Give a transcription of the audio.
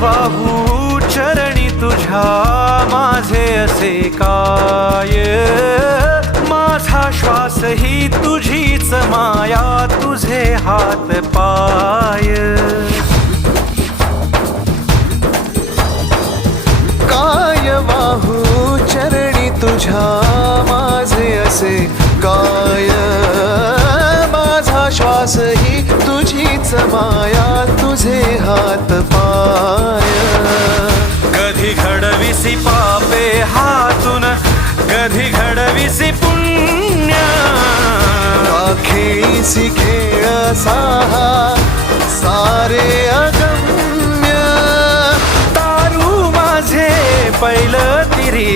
वाहू चरणी तुझ्या माझे असे काय, माझा श्वास ही तुझीच माया, तुझे हात पाय. काय वाहू चरणी तुझ्या माझे असे काय, माझा श्वास ही तुझीच माया, तुझे हात पाय. कधी घडविसी पापे हातून, कधी घडविसी पुण्य, खेळीसी खेळ साहा सारे अगम्य. तारू माझे पैल तिरी